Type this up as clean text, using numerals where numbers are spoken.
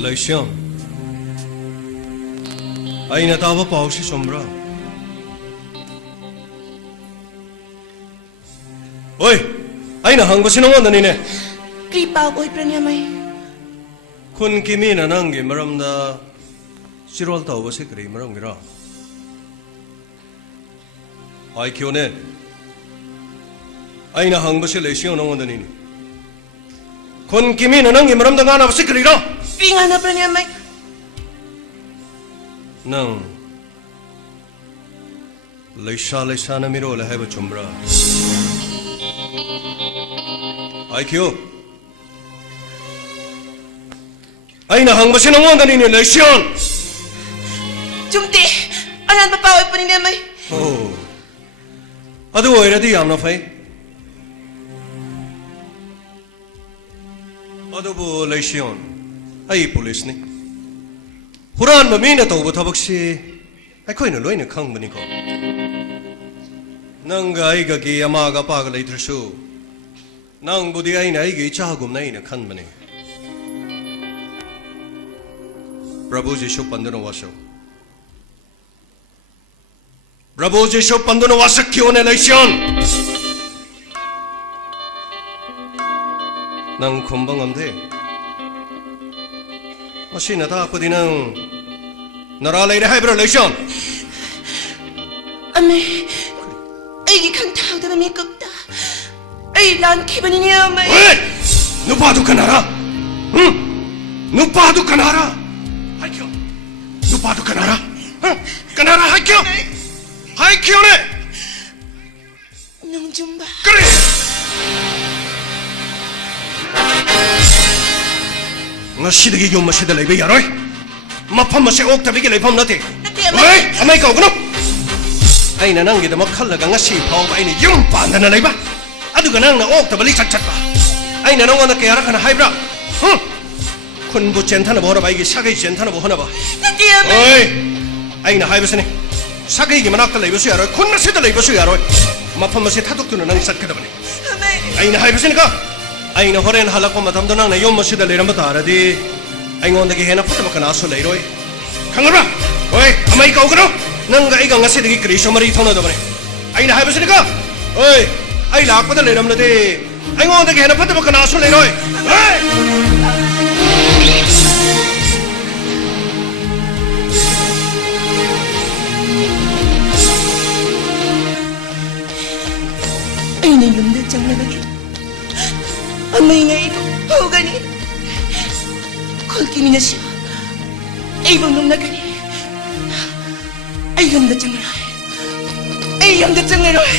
Leixão, ainda estava pau se sombra. Oi, ainda hang ba sinong anda nine? Kripa boy pranyamay. Kun kimi na nangi maram da sirol tau ba si kri maram gira. Ai kyo ne? Ainda hang ba si Leixão nong anda nine? Kun kimi na nangi maram da ngana ba si kri ra? Pinga na pranyamay. Nang Leisa na miro la hai ba chumbra. Ai kyo? Ainda hang ba sinong anda nine Leixão? Jumti, anan pa pa pa pranyamay. Oh, adu oiradi yamna fai. Adu bu Leixão, ai police ni. Huran ba mina tawba thabak si ai khoi na loina khang bani ko. Nang ga ai ga gi ama ga pa ga leitrasu. Nang budi ai na ai gi cha gum nai na khan bani. Prabhu Jishu pandana waso. Prabhu Jishu pandana wasak kyo ne Leixão. Nang kumbang amde. Masih nata aku dinang naralay na hebra Leixão. Ame, ay gikang tao da may kukta. Ay lan kibanin niya may. Wait! Nupado ka nara? Nupado ka nara? Haikyo! Nupado ka nara? Kanara haikyo! Haikyo ne! Nung jumba. Kari! Ngasidagi yung masida lay bayaroy? Mapam masih ok tabi gilay pam nati. Nati amay. Oy! Amay ka ogno! Ay nanang gida makalaga nga sipaw ba ini yung panda na lay ba? Adu ka nang na ok tabali chat ba? Ay nanong na kayara ka na haibra? Kun bu jenta na bohra ba igi sagay jenta na bohna ba? Nati amay. Oy! Ay na haibra sini. Sagay igi manak talay basu yaroy. Kun masida lay basu yaroy. Mapam masih tatuk tu na nang sat ka ba ni? Amay. Ay na haibra sini ka? Ay na horen halak pa matam nang na yung masida lay ramba tara di. Ay ngon dagi hena puta makana aso lay roy. Kangar ba? Oy! Amay ka ogno! Nang ga iga ngasi dagi krisyo marito na da ba ni? Ay na haibra sini ka? Oy! Ay lak pa da lay ramba di. Ay ngon dagi hena puta makana aso lay roy. Oy! Ay na yung dadyang nagagi. Amay nga ito. How gani? Kul kimi na siya. Ay bang nung nagani. Ay yung dadyang naroy. Ay yung dadyang naroy.